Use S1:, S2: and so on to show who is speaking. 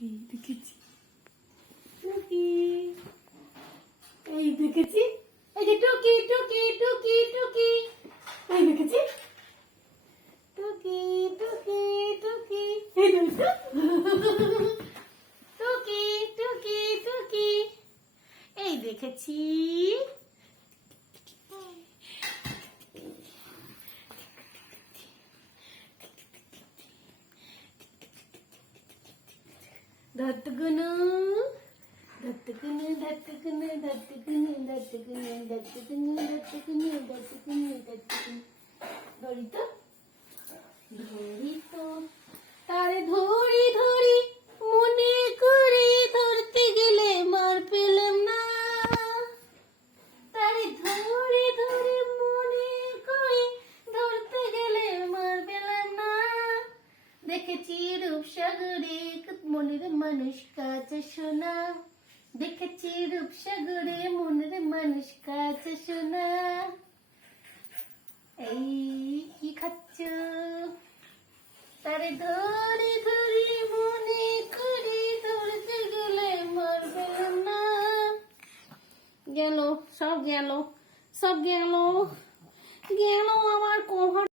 S1: এই দেখেছি। টুকি। এই দেখেছি। এই যে টুকি দেখেছি। টুকি টুকি টুকি। এই টুকি টুকি টুকি। এই দেখেছি। దత్తుకును దత్తుకును దత్తుకును దత్తుకును దత్తుకును దత్తుకును దత్తుకును దత్తుకును దత్తుకును. దత్తుకును দেখেছি রূপসাগরে মনের মানুষ কাছে শোনা দেখেছি রূপসাগরে মনের মানুষ কাছে শোনা এই কি খাচ্ছ তারে ধরে ধরে মনে করে ধরতে গেলে মার পেলাম না গেল সব গেল সব গেল গেল আমার কোহর